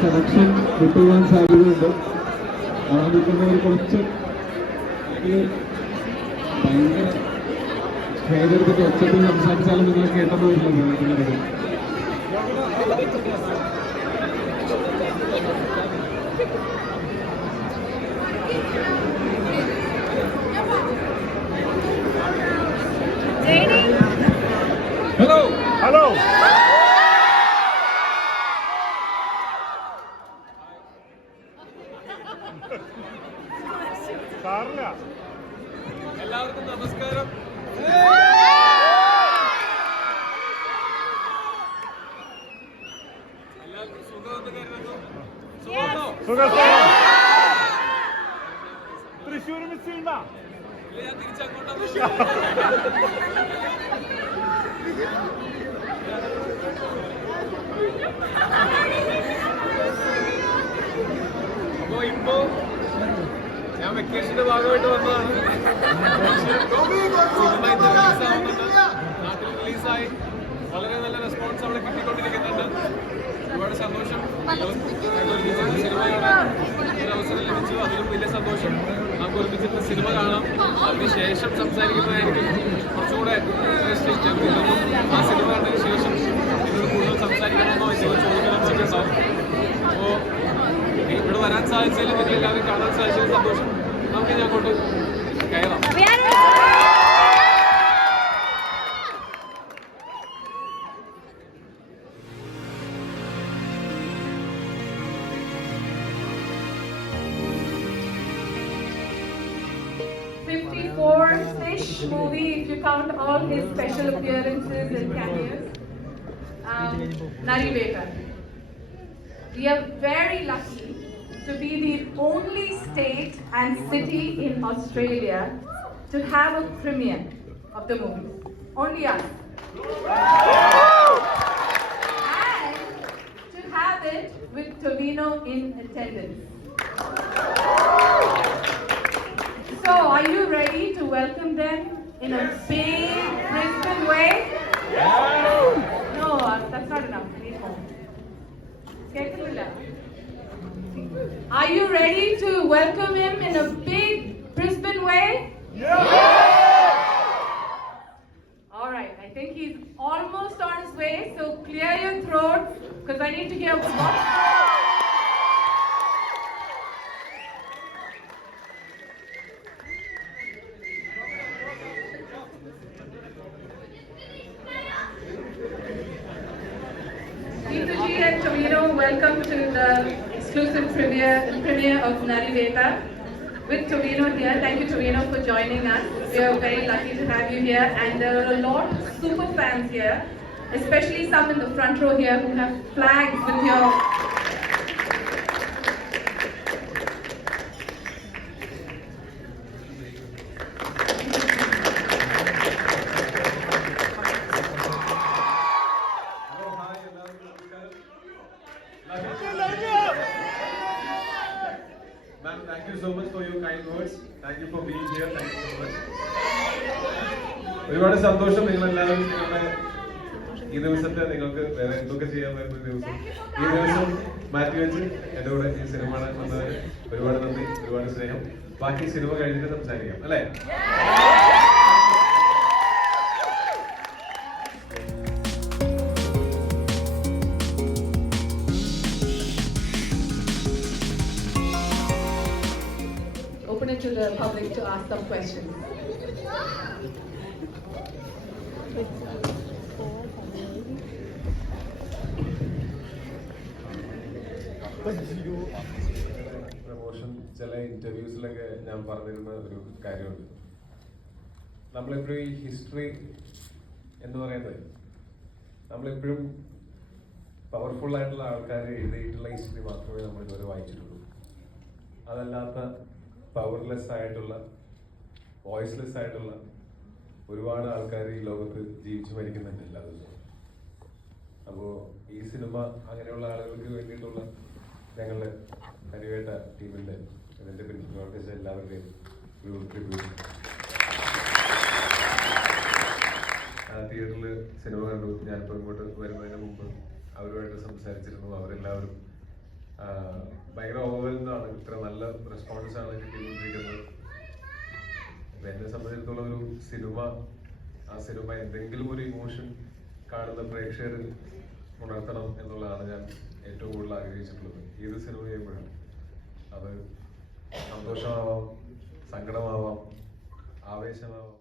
കണക്ഷൻ വിട്ടുപോകാൻ സാധ്യതയുണ്ട്. അവിടെ നിൽക്കുന്നവർ കുറച്ച് ഭയങ്കര സ്പേരെടുത്തിട്ട് ഒച്ചത്തിൽ സംസാരിച്ചാലും നിങ്ങൾ കേട്ടത് വരില്ല. ഹലോ ഹലോ എല്ലാവർക്കും നമസ്കാരം. എല്ലാവർക്കും സുഖമെന്ന് കരുതുന്നു. തൃശ്ശൂർ മിസ് ഇല്ല, ഞാൻ തിരിച്ചങ്ങോട്ടാണ്. അപ്പോ ഇപ്പോ ഞാൻ വെക്കേഷന്റെ ഭാഗമായിട്ട് വന്നതാണ്. നാട്ടിൽ റിലീസായി വളരെ നല്ല റെസ്പോൺസ് അവിടെ കിട്ടിക്കൊണ്ടിരിക്കുന്നുണ്ട്. ഒരുപാട് സന്തോഷം. സിനിമ കാണാൻ ഒരു അവസരം ലഭിച്ചു, അതിലും വലിയ സന്തോഷം. നമുക്ക് ഒരുമിച്ചിട്ട് സിനിമ കാണാം, അതിനുശേഷം സംസാരിക്കുന്നതായിരിക്കും കുറച്ചുകൂടെ ആ സിനിമ കണ്ടതിന് ശേഷം ഇതിനോട് കൂടുതൽ സംസാരിക്കണമെന്നോ എന്തെങ്കിലും ചോദിക്കണമെന്നൊക്കെ ഉണ്ടാവും. അപ്പോൾ ഇവിടെ വരാൻ സാധിച്ചതിലും എനിക്ക് എല്ലാവരും കാണാൻ സാധിച്ചതിൽ സന്തോഷം. നമുക്ക് ഞാൻ അങ്ങോട്ട് കയറാം. 54-ish movie if you count all his special appearances and cameos. Nariveka. We are very lucky to be the only state and city in Australia to have a premiere of the movie. Only us. And to have it with Tolino in attendance. So, are you ready to welcome them in a big Brisbane way? No, that's not enough. I need more. Are you ready to welcome him in a big Brisbane way? All right, I think he's almost on his way, so clear your throats because I need to hear one. welcome to the exclusive premiere of Nariveta with Tovino here. Thank you, Tovino, for joining us. We are very lucky to have you here, and there are a lot of super fans here, especially some in the front row here who have flags with your. Ma'am, thank you so much for your kind words. Thank you for being here. Thank you so much. ഒരുപാട് സന്തോഷം നിങ്ങളെല്ലാവരും നിങ്ങളുടെ ഈ ദിവസത്തെ നിങ്ങൾക്ക് വേറെ എന്തൊക്കെ ചെയ്യാൻ പറ്റുന്ന ദിവസം ഈ ദിവസം മാറ്റിവെച്ച് എൻ്റെ കൂടെ ഈ സിനിമ കാണാൻ വന്നതിന് ഒരുപാട് നന്ദി, ഒരുപാട് സ്നേഹം. ബാക്കി സിനിമ കഴിഞ്ഞിട്ട് സംസാരിക്കാം അല്ലേ? Open it to the public to ask some questions. Promotion ചില ഇന്റർവ്യൂസിലൊക്കെ ഞാൻ പറഞ്ഞിരുന്ന ഒരു കാര്യമുണ്ട്. നമ്മളെപ്പോഴും ഈ ഹിസ്റ്ററി എന്ന് പറയുന്നത് നമ്മളെപ്പോഴും പവർഫുൾ ആയിട്ടുള്ള ആൾക്കാർ എഴുതിയിട്ടുള്ള ഹിസ്റ്ററി മാത്രമേ നമ്മൾ ഇതുവരെ വായിച്ചിട്ടുള്ളൂ. അതല്ലാത്ത പവർലെസ് ആയിട്ടുള്ള, വോയിസ്ലെസ് ആയിട്ടുള്ള ഒരുപാട് ആൾക്കാർ ഈ ലോകത്ത് ജീവിച്ചു മരിക്കുന്നുണ്ട് എല്ലാ ദിവസവും. അപ്പോൾ ഈ സിനിമ അങ്ങനെയുള്ള ആളുകൾക്ക് വേണ്ടിയിട്ടുള്ള ഞങ്ങളുടെ നരിവേട്ട ടീമിൻ്റെ ഇതിൻ്റെ പിന്നിൽ പ്രവർത്തിച്ച എല്ലാവരുടെയും ഒരു ട്രിബ്യൂട്ട്. തിയേറ്ററിൽ സിനിമ കണ്ടു. ഞാനിപ്പോൾ ഇങ്ങോട്ട് വരുന്നതിന് മുമ്പ് അവരുമായിട്ട് സംസാരിച്ചിരുന്നു. അവരെല്ലാവരും ഭയങ്കര ഓവർവെൽഡാണ്. ഇത്ര നല്ല റെസ്പോൺസാണ് കിട്ടിക്കൊണ്ടിരിക്കുന്നത്. എന്നെ സംബന്ധിച്ചിടത്തോളം ഒരു സിനിമ, ആ സിനിമ എന്തെങ്കിലും ഒരു ഇമോഷൻ കാണുന്ന പ്രേക്ഷകരിൽ ഉണർത്തണം എന്നുള്ളതാണ് ഞാൻ ഏറ്റവും കൂടുതൽ ആഗ്രഹിച്ചിട്ടുള്ളത്. ഏത് സിനിമ ചെയ്യുമ്പോഴും അത് സന്തോഷമാവാം, സങ്കടമാവാം, ആവേശമാവാം.